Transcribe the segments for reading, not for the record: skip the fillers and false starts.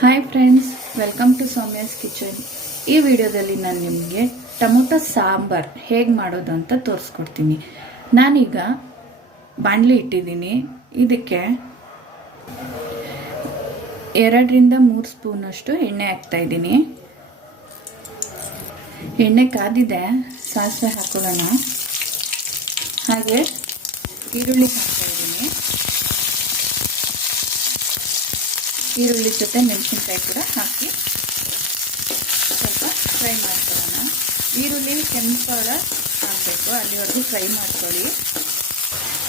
Hi friends, welcome to Soumya's kitchen. ಈ ವಿಡಿಯೋದಲ್ಲಿ ನಾನು ನಿಮಗೆ ಟೊಮೊಟೊ ಸಾಂಬಾರ್ ಹೇಗೆ ಮಾಡೋದು ಅಂತ ತೋರಿಸ್ಕೊಡ್ತೀನಿ. ನಾನೀಗ ಬಾಣಲಿ ಇಟ್ಟಿದ್ದೀನಿ. ಇದಕ್ಕೆ 2ರಿಂದ 3 ಸ್ಪೂನಷ್ಟು ಎಣ್ಣೆ ಹಾಕ್ತಾ ಇದ್ದೀನಿ. ಎಣ್ಣೆ ಕಾದಿದೆ, ಸಾಸಿವೆ ಹಾಕೊಳ್ಳೋಣ. ಹಾಗೆ ಈರುಳ್ಳಿ ಹಾಕ್ತಾ ಇದ್ದೀನಿ. ಈರುಳ್ಳಿ ಜೊತೆ ಮೆಣಸಿನ್ಕಾಯಿ ಕೂಡ ಹಾಕಿ ಸ್ವಲ್ಪ ಫ್ರೈ ಮಾಡ್ಕೊಳ್ಳೋಣ. ಈರುಳ್ಳಿ ಕೆಂಪಾಗ ಹಾಕಬೇಕು, ಅಲ್ಲಿವರೆಗೂ ಫ್ರೈ ಮಾಡ್ಕೊಳ್ಳಿ.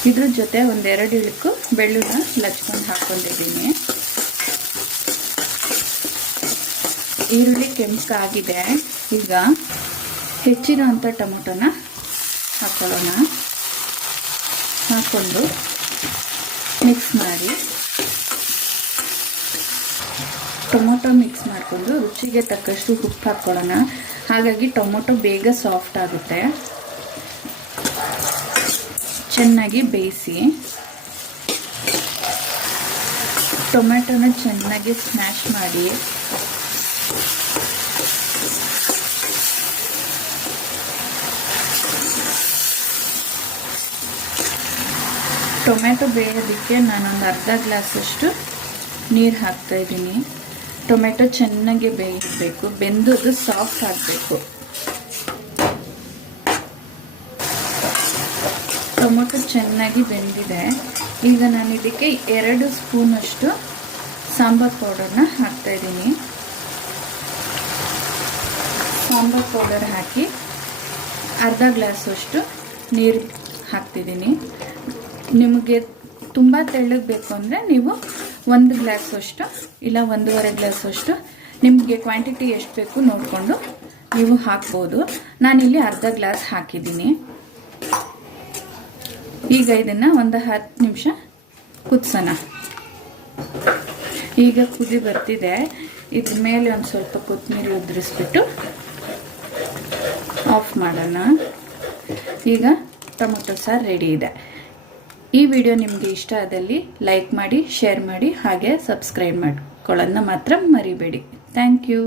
ಇದ್ರ ಜೊತೆ 1-2 ಇಳಕು ಬೆಳ್ಳುಳ್ಳಿ ಲಚ್ಕೊಂಡು ಹಾಕ್ಕೊಂಡಿದ್ದೀನಿ. ಈರುಳ್ಳಿ ಕೆಂಪಾಗಿದೆ. ಈಗ ಹೆಚ್ಚಿರೋ ಅಂಥ ಟೊಮೊಟೊನ ಹಾಕ್ಕೊಳ್ಳೋಣ. ಹಾಕ್ಕೊಂಡು ಮಿಕ್ಸ್ ಮಾಡಿ, ಟೊಮೊಟೊ ಮಿಕ್ಸ್ ಮಾಡಿಕೊಂಡು ರುಚಿಗೆ ತಕ್ಕಷ್ಟು ಉಪ್ಪು ಹಾಕ್ಕೊಳ್ಳೋಣ. ಹಾಗಾಗಿ ಟೊಮೊಟೊ ಬೇಗ ಸಾಫ್ಟ್ ಆಗುತ್ತೆ. ಚೆನ್ನಾಗಿ ಬೇಯಿಸಿ, ಟೊಮೆಟೊನ ಚೆನ್ನಾಗಿ ಸ್ಮ್ಯಾಶ್ ಮಾಡಿ ಟೊಮೆಟೊ ಬೇಯೋದಕ್ಕೆ ನಾನೊಂದು ಅರ್ಧ ಗ್ಲಾಸಷ್ಟು ನೀರು ಹಾಕ್ತಾ ಇದ್ದೀನಿ. ಟೊಮೆಟೊ ಚೆನ್ನಾಗಿ ಬೇಯಿಸಬೇಕು, ಬೆಂದದು ಸಾಫ್ಟ್ ಆಗಬೇಕು. ಟೊಮೆಟೊ ಚೆನ್ನಾಗಿ ಬೆಂದಿದೆ. ಈಗ ನಾನು ಇದಕ್ಕೆ 2 ಸ್ಪೂನಷ್ಟು ಸಾಂಬಾರ್ ಪೌಡರ್ನ ಹಾಕ್ತಾ ಇದ್ದೀನಿ. ಸಾಂಬಾರ್ ಪೌಡರ್ ಹಾಕಿ ಅರ್ಧ ಗ್ಲಾಸಷ್ಟು ನೀರು ಹಾಕ್ತಿದ್ದೀನಿ. ನಿಮಗೆ ತುಂಬ ತೆಳ್ಳಗೆ ಬೇಕು ಅಂದರೆ ನೀವು 1 ಗ್ಲಾಸಷ್ಟು ಇಲ್ಲ 1.5 ಗ್ಲಾಸಷ್ಟು, ನಿಮಗೆ ಕ್ವಾಂಟಿಟಿ ಎಷ್ಟು ಬೇಕು ನೋಡಿಕೊಂಡು ನೀವು ಹಾಕ್ಬೋದು. ನಾನಿಲ್ಲಿ ಅರ್ಧ ಗ್ಲಾಸ್ ಹಾಕಿದ್ದೀನಿ. ಈಗ ಇದನ್ನು ಒಂದು 10 ನಿಮಿಷ ಕುದಿಸೋಣ. ಈಗ ಕುದಿ ಬರ್ತಿದೆ. ಇದ್ರ ಮೇಲೆ ಒಂದು ಸ್ವಲ್ಪ ಕೊತ್ತಂಬರಿ ಉದುರಿಸ್ಬಿಟ್ಟು ಆಫ್ ಮಾಡೋಣ. ಈಗ ಟೊಮೊಟೊ ಸಾರು ರೆಡಿ ಇದೆ. ಈ ವಿಡಿಯೋ ನಿಮಗೆ ಇಷ್ಟ ಆದಲ್ಲಿ ಲೈಕ್ ಮಾಡಿ, ಶೇರ್ ಮಾಡಿ, ಹಾಗೆ ಸಬ್ಸ್ಕ್ರೈಬ್ ಮಾಡ್ಕೊಳ್ಳೋದನ್ನ ಮಾತ್ರ ಮರಿಬೇಡಿ. Thank you.